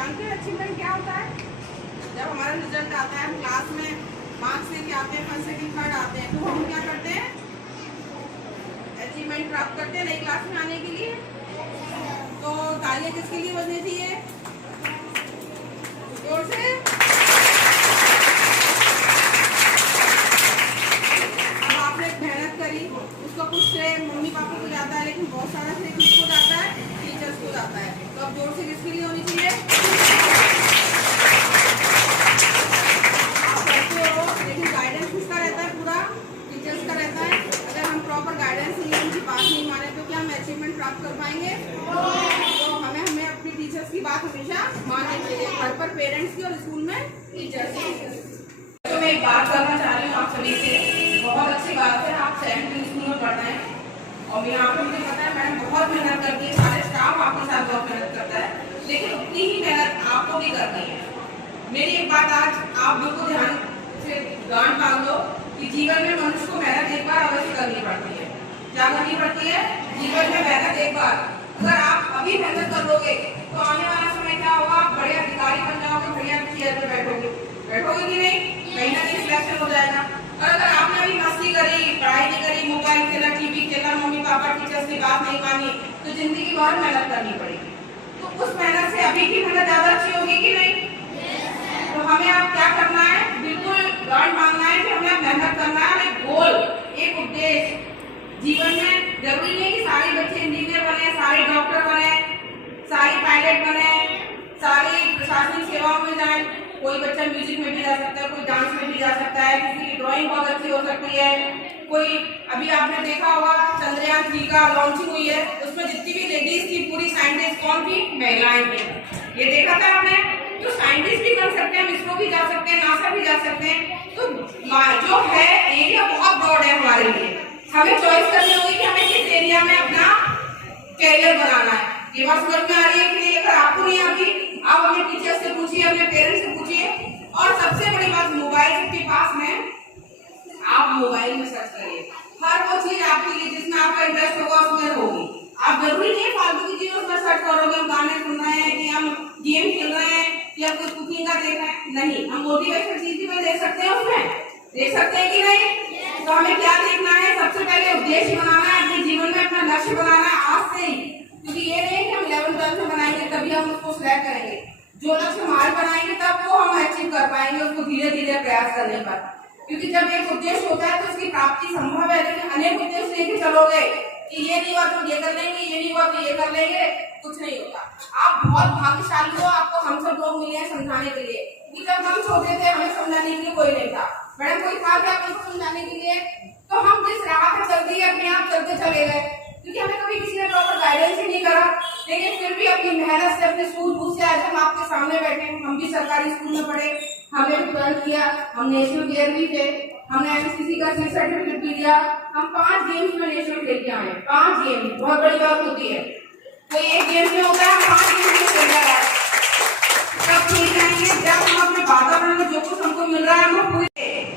जानते हैं अचीवमेंट क्या होता है? जब हमारा रिजल्ट आता है, हम क्लास में मार्क्स लेके आते हैं, फर्स्ट सेकंड थर्ड आते हैं, तो हम क्या करते हैं? अचीवमेंट प्राप्त करते हैं नई क्लास में आने के लिए। तो तालियां किसके लिए बजनी चाहिए? जोर से। अब आपने मेहनत करी, उसका कुछ श्रेय मम्मी पापा को जाता है, लेकिन बहुत सारा श्रेय किसको जाता है? टीचर्स को जाता है। तो अब जोर से किसके लिए होनी चाहिए? आप करते हो, लेकिन गाइडेंस किसका रहता है? पूरा टीचर्स का रहता है। अगर हम प्रॉपर गाइडेंस नहीं, उनकी बात नहीं माने, तो क्या हम अचीवमेंट प्राप्त कर पाएंगे? तो हमें अपनी टीचर्स की बात हमेशा माननी चाहिए, घर पर पेरेंट्स की और स्कूल में टीचर्स की। तो मैं एक बात करना चाह रही हूँ आप सभी से। बहुत अच्छी बात है, आप 7वीं स्कूल में पढ़ रहे हैं और यहाँ पे मुझे पता है मैडम बहुत मेहनत करती है, सारे स्टाफ आपके साथ बहुत मेहनत करता है, लेकिन उतनी ही मेहनत आपको भी करनी है। मेरी एक बात आज आप बिल्कुल ध्यान से गांठ बांध लो कि जीवन में मनुष्य को मेहनत एक बार अवश्य करनी पड़ती है। क्या करनी पड़ती है? जीवन में मेहनत एक बार। अगर आप अभी मेहनत कर लोगे तो आने वाला समय क्या होगा? आप बड़े अधिकारी बन जाओगे, बढ़िया चेयर पे बैठोगे कि नहीं? कहीं ना कहीं सिलेक्शन हो जाएगा। और अगर आपने अभी मस्ती करी, पढ़ाई नहीं करी, मोबाइल खेला, टीवी खेला, मम्मी पापा टीचर्स की बात नहीं मानी, तो जिंदगी भर मेहनत करनी पड़ेगी। तो उस मेहनत से अभी की मेहनत ज्यादा अच्छी होगी कि नहीं? तो हमें अब क्या करना है? बिल्कुल गांठ बांधना है कि हमें मेहनत करना है, एक गोल, एक उद्देश्य। जीवन में जरूरी नहीं कि सारे बच्चे इंजीनियर बने, सारे डॉक्टर बने, सारे पायलट बने, सारी प्रशासनिक सेवाओं में जाए। कोई बच्चा म्यूजिक में भी जा सकता है, कोई डांस में भी जा सकता है, किसी की ड्राइंग बहुत अच्छी हो सकती है। कोई अभी आपने देखा होगा चंद्रयान 3 का लॉन्चिंग हुई है, उसमें जितनी भी लेडीज थी पूरी साइंटिस्ट कौन थी? महिलाएं थी। ये देखा था आपने? तो साइंटिस्ट भी बन सकते हैं, इसरो भी जा सकते हैं, नासा भी जा सकते हैं। तो जो है एरिया बहुत ब्रॉड है हमारे लिए। हमें चॉइस करनी होगी कि हमें किस एरिया में अपना कैरियर बनाना है। ये बात समझ में आ रही है कि नहीं? अगर आपको नहीं आती, आप अपने टीचर से पूछिए, अपने पेरेंट्स से पूछिए। और सबसे बड़ी बात, मोबाइल सबके पास में, आप मोबाइल में सर्च करिए। हर वो चीज आपके लिए जिसमें आपका इंटरेस्ट होगा उसमें होगी। आप जरूरी नहीं फालतू की चीज उसमें सर्च करोगे, हम गाने सुन रहे हैं कि हम गेम खेल रहे हैं या कुछ कुकिंग का देख रहे हैं, नहीं। हम मोटिवेशनल चीज भी देख सकते हैं, उसमें देख सकते हैं कि नहीं? तो हमें क्या देखना है? सबसे पहले उद्देश्य बनाना है, अपने जीवन में अपना लक्ष्य बनाना है आज से ही। क्योंकि ये नहीं कि हम 11th-12th में बनाएंगे तभी हम उसको सिलेक्ट करेंगे। जो लक्ष्य हमारे बनाएंगे तब वो हम अचीव कर पाएंगे उसको धीरे धीरे प्रयास करने पर। क्योंकि जब एक उद्देश्य होता है तो उसकी प्राप्ति संभव है, लेकिन अनेक उद्देश्य लेके चलोगे कि ये नहीं हुआ तो ये कर लेंगे, ये नहीं हुआ तो ये कर लेंगे, कुछ नहीं होता। आप बहुत भाग्यशाली हो, आपको हम सब लोग मिले हैं समझाने के लिए। कि जब हम छोटे थे हमें समझाने के लिए कोई नहीं था। मैडम कोई था क्या हमको समझाने के लिए? तो हम जिस राह पर चलते हैं अपने आप चलते चले गए, क्योंकि हमें कभी किसी ने प्रॉपर गाइडेंस ही नहीं करा। लेकिन फिर भी अपनी मेहनत से, अपने सूझबूझ से आज हम आपके सामने बैठे हैं। हम भी सरकारी स्कूल में पढ़े, हमने भी 12th किया, हम नेशनल प्लेयर भी थे, हमने एमसीसी का सी सर्टिफिकेट भी लिया। हम 5 गेम्स में नेशनल खेल के आए। 5 गेम बहुत बड़ी बात होती है। कोई एक गेम में होता है, 5 गेम में खेल रहा है। तब खेल जाएंगे जब हम अपने वातावरण में जो कुछ हमको मिल रहा है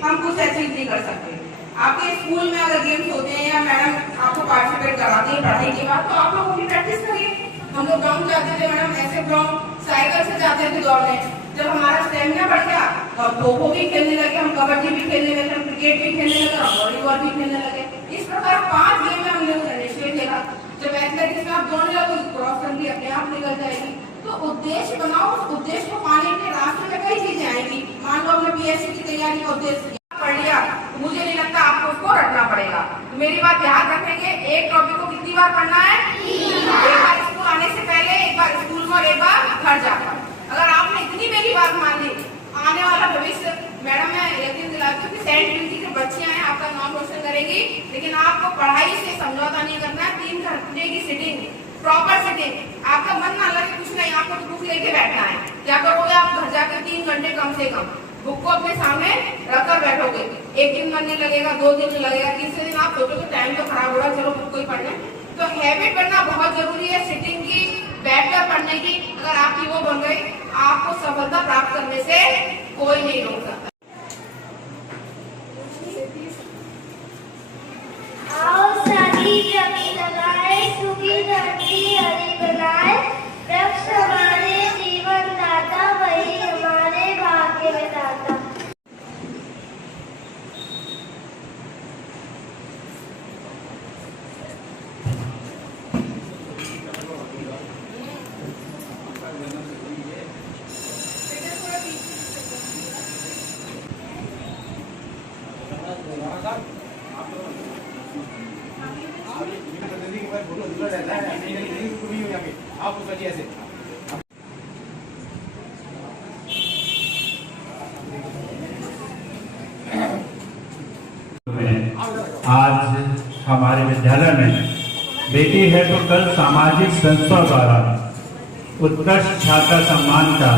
हम कुछ अचीव नहीं कर सकते। आपके स्कूल में अगर गेम्स होते हैं या मैडम आपको पार्टिसिपेट कराते हैं पढ़ाई के बाद, तो आप लोग अपनी प्रैक्टिस करिए। हम लोग ग्राउंड जाते थे मैडम, ऐसे ग्राउंड साइकिल से जाते थे दौड़ने। जब हमारा स्टेमिना बढ़ गया तो हम खो खो भी खेलने लगे, हम कबड्डी भी खेलने लगे, हम क्रिकेट भी खेलने लगे, हम वॉलीबॉल भी खेलने लगे। इस प्रकार 5 गेम में हमने नेशनल खेला। जब एथलेटिक्स में आप दौड़ने लगो तो क्रॉस कंट्री अपने आप निकल जाएगी। तो उद्देश्य बनाओ, उस उद्देश्य को पाने के रास्ते में कई चीजें आएंगी। मान लो हमने पीएससी की तैयारी का उद्देश्य पढ़ लिया, मुझे नहीं लगता आपको उसको रटना पड़ेगा। तो मेरी बात याद रखेंगे, एक टॉपिक को कितनी बार पढ़ना है? 3 बार। एक बार स्कूल आने से पहले, एक बार स्कूल में और एक बार घर जाकर। अगर आपने इतनी मेरी बात मान ली, आने वाला भविष्य, मैडम मैं यकीन दिलाती हूँ कि सेंट ट्रिनिटी के बच्चे आए आपका नाम रोशन करेंगी। लेकिन आपको पढ़ाई से समझौता नहीं करना है। 3 घंटे की सिटिंग, प्रॉपर सिटिंग। आपका मन ना लगे कुछ नहीं, आपको तो बुक लेके बैठना है। क्या करोगे आप? घर जाकर 3 घंटे कम से कम बुक को अपने सामने रखकर बैठोगे। एक दिन मन नहीं लगेगा, 2 दिन नहीं लगेगा, तीसरे दिन आप सोचोगे टाइम तो खराब हो रहा है, चलो बुक को ही पढ़ने। तो हैबिट बनना बहुत जरूरी है सिटिंग की, बैठकर पढ़ने की। अगर आपकी वो बन गई, आपको सफलता प्राप्त करने से कोई नहीं रोक सकता। आओ सभी वृक्ष लगाए, सुखी धरती हरी बनाए, वृक्ष हमारे जीवन दाता। आज हमारे विद्यालय में बेटी है तो कल सामाजिक संस्था द्वारा उत्कृष्ट छात्रा सम्मान का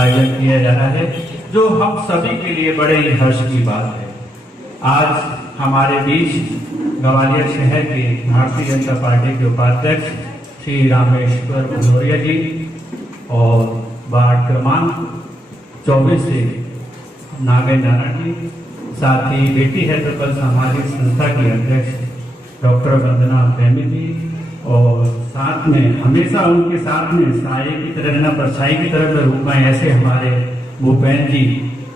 आयोजन किया जा रहा है, जो हम सभी के लिए बड़े ही हर्ष की बात है। आज हमारे बीच ग्वालियर शहर के भारतीय जनता पार्टी के उपाध्यक्ष श्री रामेश्वर भदौरिया जी और वार्ड क्रमांक 24 से नागेंद्र नारायण जी, साथ ही बेटी है तो कल सामाजिक संस्था की अध्यक्ष डॉक्टर वंदना प्रेमी जी, और साथ में हमेशा उनके साथ में साये की तरह न परछाई की तरह रूप में ऐसे हमारे भूपेन जी,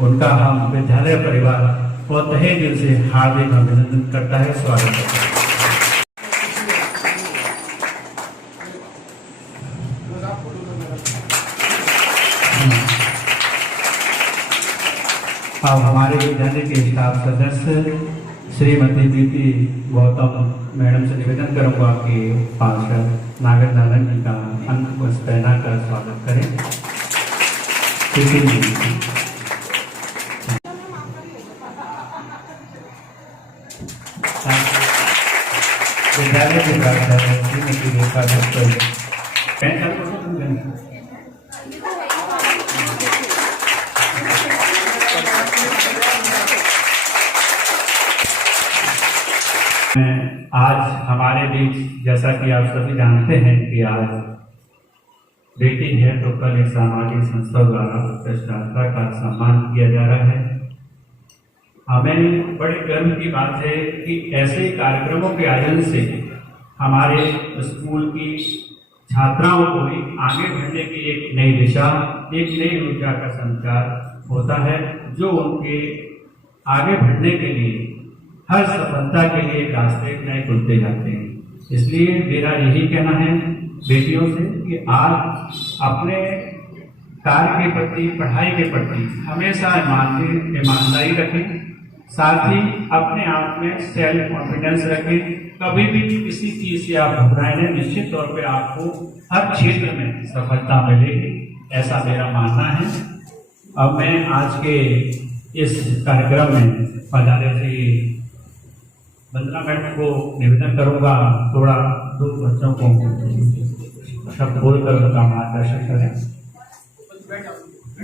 उनका हम विद्यालय परिवार बहुत तहे दिल से हार्दिक अभिनंदन करता है, स्वागत करता है। अब हमारे विद्यालय के स्टाफ सदस्य श्रीमती दीदी गौतम मैडम से निवेदन करूंगा कि पार्षद नागर नारायण जी का अंक पहना कर स्वागत करें। विद्यालय के प्राचार्य श्रीमती रेखा दत्त आज हमारे बीच, जैसा कि आप सभी जानते हैं कि आज बेटी है तो कल एक सामाजिक संस्था द्वारा छात्रा का सम्मान किया जा रहा है। हमें बड़े गर्व की बात है कि ऐसे कार्यक्रमों के आयोजन से हमारे स्कूल की छात्राओं को भी आगे बढ़ने की एक नई दिशा, एक नई ऊर्जा का संचार होता है, जो उनके आगे बढ़ने के लिए, हर सफलता के लिए रास्ते नए खुलते जाते हैं। इसलिए मेरा यही कहना है बेटियों से कि आप अपने कार्य के प्रति, पढ़ाई के प्रति हमेशा ईमानदारी रखें, साथ ही अपने आप में सेल्फ कॉन्फिडेंस रखें। कभी भी किसी चीज से आप घबराएं नहीं, निश्चित तौर पे आपको हर क्षेत्र में सफलता मिलेगी, ऐसा मेरा मानना है। अब मैं आज के इस कार्यक्रम में पधारे श्री वंदना मैडम को निवेदन करूंगा, थोड़ा दो बच्चों को शब्द बोलकर उनका मार्गदर्शन करें।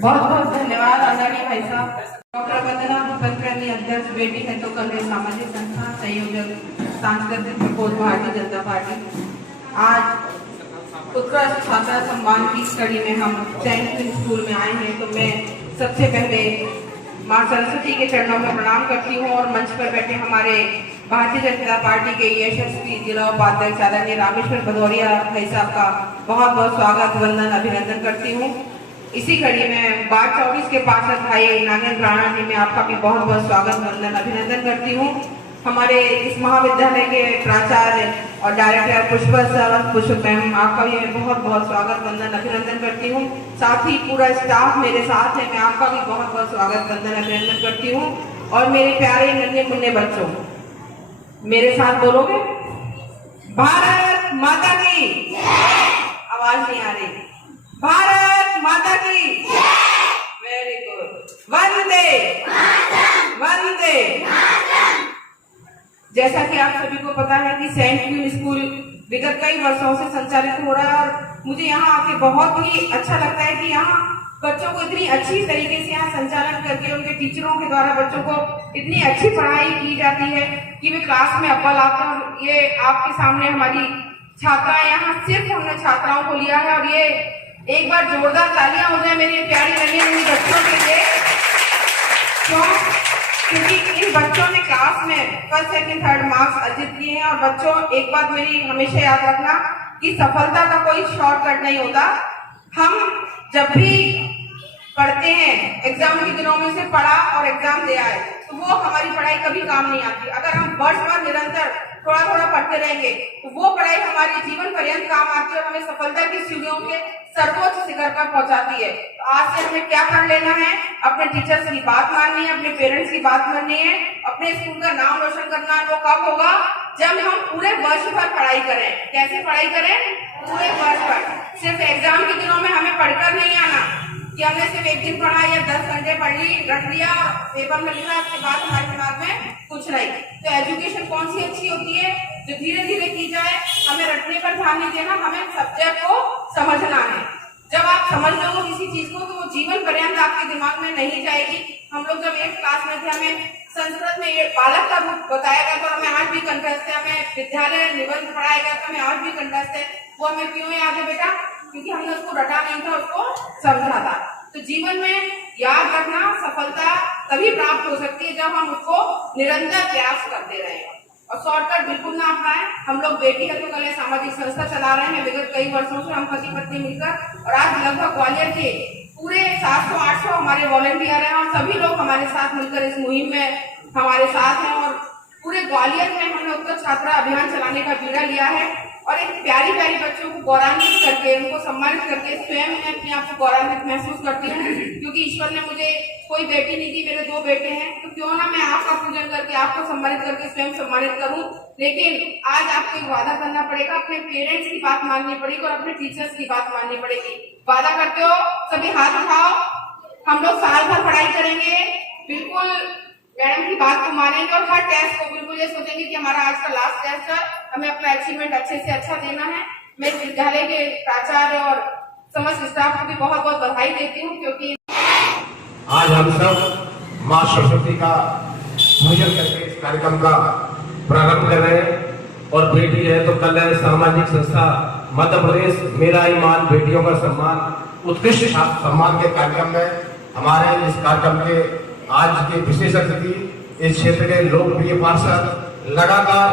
बहुत बहुत धन्यवाद आदरणीय भाई साहब। डॉक्टर वंदना प्रेमी, अध्यक्ष बेटी है तो कल सामाजिक संस्था, संयोजक सांस्कृतिक प्रकोष्ठ भारतीय जनता पार्टी। आज उत्कृष्ट छात्रा सम्मान की कड़ी में हम सैनिक स्कूल में आए हैं, तो मैं सबसे पहले माँ सरस्वती के चरणों में प्रणाम करती हूँ और मंच पर बैठे हमारे भारतीय जनता पार्टी के यशस्वी जिला उपाध्यक्ष आदरणीय रामेश्वर भदौरिया भाई साहब का बहुत बहुत स्वागत, वंदन, अभिनंदन करती हूँ। इसी कड़ी में वार्ड 24 के पार्षद भाई नागेंद्र राणा जी, मैं आपका भी बहुत बहुत स्वागत, वंदन, अभिनंदन करती हूँ। हमारे इस महाविद्यालय के प्राचार्य और डायरेक्टर पुष्प मैम, आपका भी मैं बहुत बहुत स्वागत, वंदन, अभिनंदन करती हूँ। साथ ही पूरा स्टाफ मेरे साथ है, मैं आपका भी बहुत बहुत स्वागत, वंदन, अभिनंदन करती हूँ। और मेरे प्यारे नन्हे मुन्ने बच्चों, मेरे साथ बोलोगे? भारत माता की आवाज नहीं आ रही। भारत माता की वेरी गुड। वंदे वंदे। जैसा कि आप सभी को पता है कि सेंट क्वीन स्कूल विगत कई वर्षों से संचालित हो रहा है, और मुझे यहाँ आके बहुत ही अच्छा लगता है कि यहाँ बच्चों को इतनी अच्छी तरीके से यहाँ संचालन करके उनके टीचरों के द्वारा बच्चों को इतनी अच्छी पढ़ाई की जाती है कि वे क्लास में अव्वल आते हैं। ये आपके सामने हमारी छात्राएं, यहाँ सिर्फ हमने छात्राओं को लिया है, और ये एक बार जोरदार तालियां हो जाए मेरी प्यारी नन्ही बच्चों के लिए। क्योंकि इन बच्चों ने क्लास में फर्स्ट, सेकंड, थर्ड मार्क्स अर्जित किए हैं। और बच्चों, एक बात मेरी हमेशा याद रखना कि सफलता का कोई शॉर्टकट नहीं होता। हम जब भी पढ़ते हैं, एग्जाम के दिनों में से पढ़ा और एग्जाम दे आए, तो वो हमारी पढ़ाई कभी काम नहीं आती। अगर हम वर्ष भर निरंतर थोड़ा थोड़ा पढ़ते रहेंगे तो वो पढ़ाई हमारी जीवन पर्यंत काम आती है और हमें सफलता की सीढ़ियों के सर्वोच्च शिखर पर पहुंचाती है। तो आज से हमें क्या कर लेना है? अपने टीचर्स की बात माननी है, अपने पेरेंट्स की बात माननी है, अपने स्कूल का नाम रोशन करना है। वो कब होगा? जब हम पूरे वर्ष भर पढ़ाई करें। कैसे पढ़ाई करें? पूरे वर्ष भर। सिर्फ एग्जाम के दिनों में हमें पढ़कर नहीं आना कि हमने सिर्फ एक दिन पढ़ा या 10 घंटे पढ़ ली, रट लिया और पेपर में लिखा, उसके बाद हमारे दिमाग में कुछ नहीं। तो एजुकेशन कौन सी अच्छी होती है? जो धीरे धीरे की जाए। हमें रटने पर ध्यान नहीं देना, हमें सब्जेक्ट को समझना है। जब आप समझ लो किसी चीज को तो वो जीवन पर्यंत आपके दिमाग में नहीं जाएगी। हम लोग जब 8th क्लास में थे, हमें संस्कृत में ये बालक का रूप बताया गया था, हमें आज भी कंठस्थ है। हमें विद्यालय निबंध पढ़ाया गया था, हमें आज भी कंठस्थ है। वो हमें क्यों याद है बेटा? क्योंकि हमने उसको रटा नहीं था, उसको समझा था। तो जीवन में याद रखना, सफलता तभी प्राप्त हो सकती है जब हम उसको निरंतर प्रयास करते रहें और शॉर्टकट बिल्कुल ना अपनाएं। हम लोग बेटी है तो कल सामाजिक संस्था चला रहे हैं विगत कई वर्षों से, हम पति पत्नी मिलकर, और आज लगभग ग्वालियर के पूरे 700-800 हमारे वॉलंटियर हैं और सभी लोग हमारे साथ मिलकर इस मुहिम में हमारे साथ हैं। और पूरे ग्वालियर में हमने उत्तर छात्रा अभियान चलाने का बीड़ा लिया है और एक प्यारी प्यारी बच्चों को गौरवान्वित करके, उनको सम्मानित करके स्वयं मैं अपने आप को गौरवान्वित महसूस करती हूँ। क्योंकि ईश्वर ने मुझे कोई बेटी नहीं दी, मेरे 2 बेटे हैं, तो क्यों ना मैं आपका पूजन करके, आपको सम्मानित करके स्वयं सम्मानित करूँ। लेकिन आज आपको एक वादा करना पड़ेगा, अपने पेरेंट्स की बात माननी पड़ेगी और अपने टीचर्स की बात माननी पड़ेगी। वादा करते हो? सभी हाथ उठाओ। हम लोग साल भर पढ़ाई करेंगे, बिल्कुल मैडम की बात को मानेंगे और हर टेस्ट को बिल्कुल ये सोचेंगे कि हमारा आज का लास्ट टेस्ट है, हमें अपना अचीवमेंट अच्छे से अच्छा देना है। मैं इस विद्यालय के प्राचार्य और समस्त स्टाफ को भी बहुत बहुत बधाई देती हूँ, क्योंकि आज हम सब माँ सरस्वती का पूजन करके इस कार्यक्रम का प्रारंभ कर रहे हैं। और बेटी है तो कल सामाजिक संस्था मध्य प्रदेश मेरा ईमान बेटियों का सम्मान उत्कृष्ट छात्र सम्मान के कार्यक्रम में हमारे इस कार्यक्रम के आज के विशेष अतिथि इस क्षेत्र के लोकप्रिय पार्षद, लगातार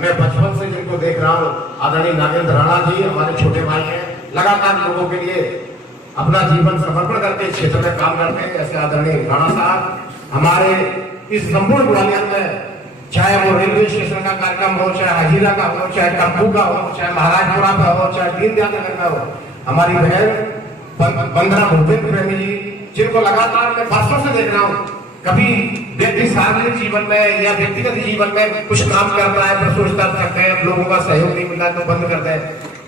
मैं बचपन से जिनको देख रहा हूँ, आदरणीय नागेंद्र राणा जी हमारे छोटे भाई हैं, लगातार लोगों के लिए अपना जीवन समर्पण करके इस क्षेत्र में काम करते हैं। ऐसे आदरणीय राणा साहब हमारे इस संपूर्ण ग्वालियर में, चाहे वो रेलवे स्टेशन का कार्यक्रम हो, चाहे हजीरा का हो, चाहे टप्पू का हो, चाहे महाराजपुरा का हो, चाहे दीनदयाल नगर का हो, हमारी बहन वंदना भूपेंद्र प्रेमी जी, जिनको लगातार मैं वर्षों से देख रहा हूँ, कभी व्यक्ति सार्वजनिक जीवन में या व्यक्तिगत जीवन में कुछ काम करता है तो सोचता सकते हैं लोगों का सहयोग नहीं मिलता तो बंद करते हैं,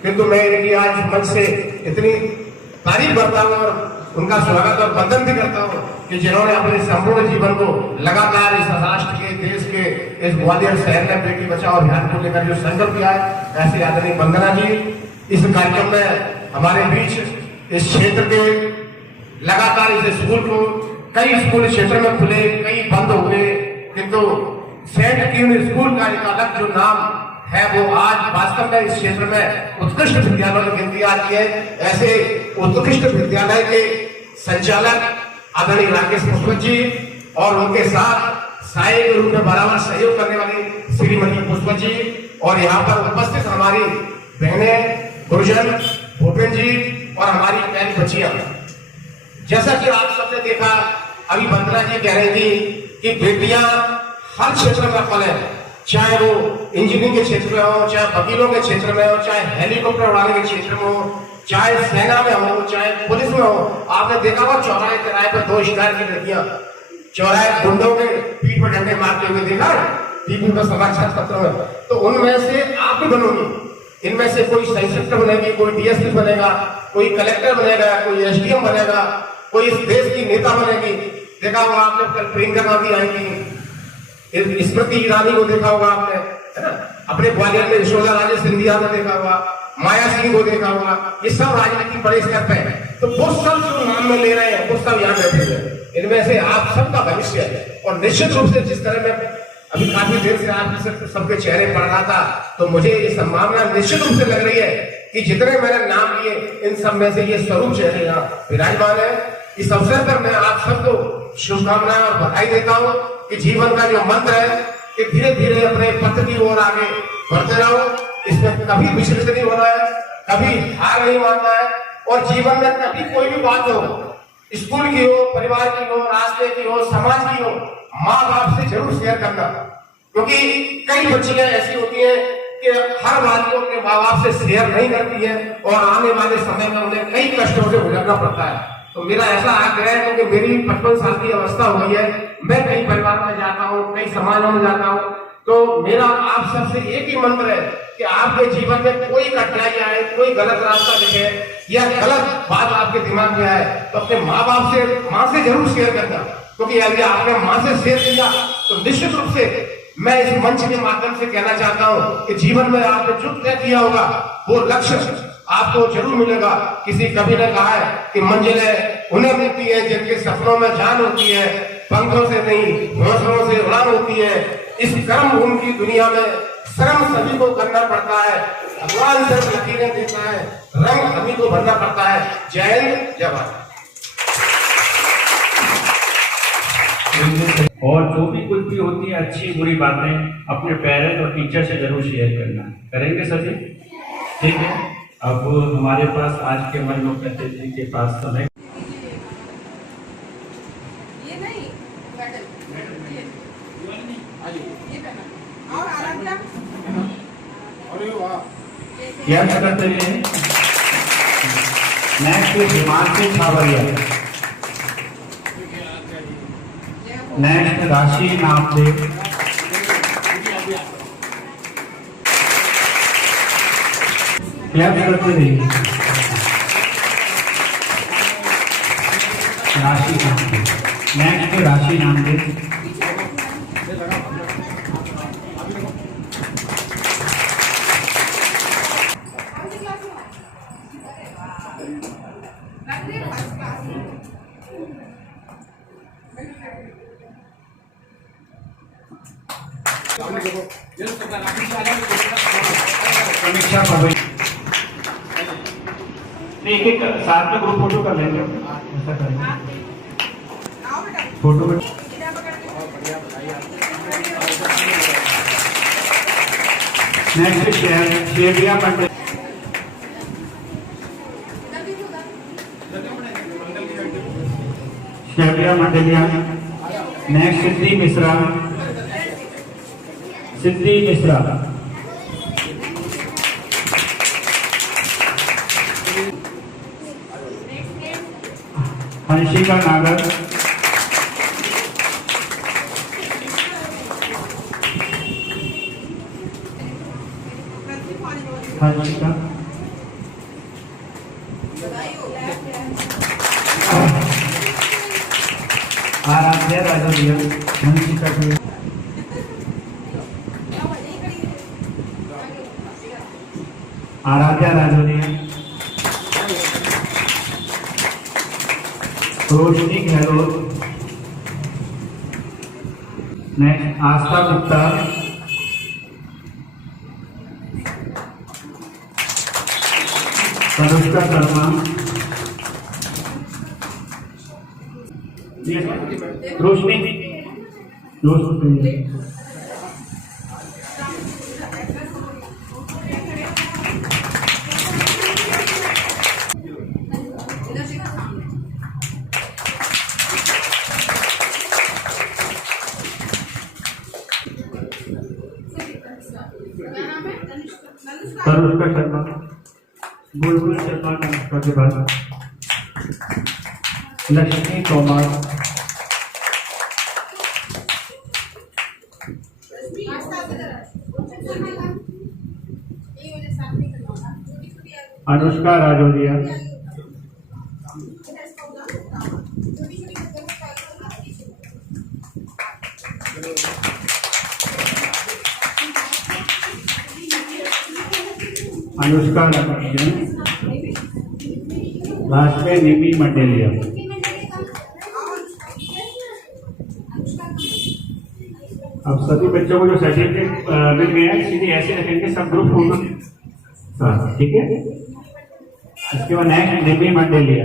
किंतु मैं इनकी आज मंच से इतनी तारीफ करता हूँ और उनका स्वागत और वंदन भी करता हूँ कि जिन्होंने अपने संपूर्ण जीवन को लगातार इस राष्ट्र के, देश के, इस ग्वालियर शहर में बेटी बचाओ अभियान को लेकर जो संकल्प किया है। ऐसे आदरणीय वंदना जी इस कार्यक्रम में हमारे बीच, इस क्षेत्र के लगातार इस स्कूल को, कई स्कूल क्षेत्र में खुले, कई बंद हो गए, किंतु सेंट क्यून स्कूल का एक अलग जो नाम है वो आज वास्तव में इस क्षेत्र में उत्कृष्ट विद्यालय की गिनती आती है। ऐसे उत्कृष्ट विद्यालय के संचालक आदरणीय राकेश पुष्पत जी और उनके साथ सहायक के रूप में बराबर सहयोग करने वाली श्रीमती पुष्पत जी और यहाँ पर उपस्थित हमारी बहनें गुरुजन भूपेन जी और हमारी प्यारी बच्चियां। जैसा कि आप सबने देखा, अभी वंदना जी कह रही थी कि बेटियां हर क्षेत्र में फल है, चाहे वो इंजीनियरिंग के क्षेत्र में हो, चाहे वकीलों के क्षेत्र में हो, चाहे हेलीकॉप्टर उड़ाने के क्षेत्र में हो, चाहे सेना में हो, चाहे पुलिस में हो। आपने देखा होगा चौराहे किराए पर 2 स्टार की लड़कियां चौराहे गुंडों के पीठ पर डंडे मारते हुए देखा टीवी पर समाचार पत्रों में। तो उनमें से आप भी बनोगी, इनमें से कोई सह इंस्पेक्टर बनेगी, कोई डीएसपी बनेगा, कोई कलेक्टर बनेगा, कोई एसडीएम बनेगा, कोई इस देश की नेता बनेगी। देखा होगा आपने कल प्रियंका गांधी आई थी, स्मृति ईरानी को देखा होगा आपने, है ना, अपने ग्वालियर में यशोदा राजे सिंधिया को देखा होगा, माया सिंह को देखा होगा। ये सब राजनीति बड़े स्तर पे है। तो वो सब जो नाम में ले रहे हैं वो सब यहाँ बैठे हुए हैं, इनमें से आप सबका भविष्य है। और निश्चित रूप से जिस तरह मैं अभी काफी देर से आप सबके चेहरे पढ़ रहा था, तो मुझे ये संभावना निश्चित रूप से लग रही है कि जितने मैंने नाम लिए इन सब में से ये स्वरूप चेहरे यहाँ विराजमान है। इस अवसर पर मैं आप सबको शुभकामनाएं और बधाई देता हूँ कि जीवन का जो मंत्र है कि धीरे धीरे अपने पथ की ओर आगे बढ़ते रहो। इसमें कभी विचलित नहीं होना है, कभी हार नहीं मानना है, और जीवन में कभी कोई भी बात हो, स्कूल की हो, परिवार की हो, रास्ते की हो, समाज की हो, माँ बाप से जरूर शेयर करना। क्योंकि कई बच्चियां ऐसी होती हैं कि हर बात को अपने माँ बाप से शेयर नहीं करती है और आने वाले समय में उन्हें कई कष्टों से गुजरना पड़ता है। तो मेरा ऐसा आग्रह है, क्योंकि मेरी 55 साल की अवस्था हो गई है, मैं कई परिवार में जाता हूँ, कई समाजों में जाता हूँ, तो मेरा आप सबसे एक ही मंत्र है कि आपके जीवन में कोई कठिनाई आए, कोई गलत रास्ता दिखे या गलत बात आपके दिमाग में आए तो अपने माँ से जरूर शेयर करना, क्योंकि यदि आपने माँ से शेयर किया तो निश्चित रूप से मैं इस मंच के माध्यम से कहना चाहता हूं कि जीवन में आपने जो तय किया होगा वो लक्ष्य आपको जरूर मिलेगा। किसी कवि ने कहा है कि मंजिलें उन्हें मिलती है जिनके सपनों में जान होती है, पंखों से नहीं घोंसलों से उड़ान होती है। इस कर्म भूमि की दुनिया में श्रम सभी को करना पड़ता है, भगवान सिर्फ लकीरें देता है, रंग सभी को भरना पड़ता है। जय हिंद, जय भारत। और जो भी कुछ भी होती है अच्छी बुरी बातें अपने पेरेंट्स और टीचर से जरूर शेयर करना। करेंगे सभी? ठीक है। अब हमारे पास आज के हमारे मुख्य अतिथि के पास समय ये नहीं मेडल, ये पहना और आराध्या क्या करते हैं। नेक्स्ट हिमांशु छावरिया, नेक्स्ट राशि नामदेव, क्लैप करते रहिए। राशि नामदेव, नेक्स्ट राशि नामदेव, समीक्षा पवई, एक एक साथ में ग्रुप फोटो कर लेंगे, ऐसा करेंगे। फोटो में नेक्स्ट शेविया मंडल, शेविया मंडलिया, नेक्स्ट सिद्धि मिश्रा, सिद्धि मिश्रा, हंसिका नागर, हंसिका, आराध्या राजौरिया, हंसिका की आराध्या राजौरिया, रोशनी गहलोत, नेक्स्ट आस्था गुप्ता, तनुष्का शर्मा, रोशनी तनुष्का शर्मा, बुलबुल शर्मा, तनुष्का के बाद लक्ष्मी तोमर, अनुष्का राजौरिया, अनुष्का राजौरिया, लास्ट में निमी मंडेलिया। अब सभी बच्चों को जो सर्टिफिकेट मिल गया है सीधे ऐसे रखेंगे, सब ग्रुप होगा, ठीक है। इसके बाद नेक्स्ट निमी मंडेलिया,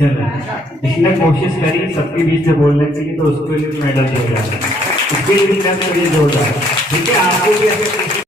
चलो इसने कोशिश करी सबके बीच से बोलने के लिए, तो उसके लिए मेडल दिया जाता है, इसके लिए जोरदार। ठीक है, आपको भी ऐसे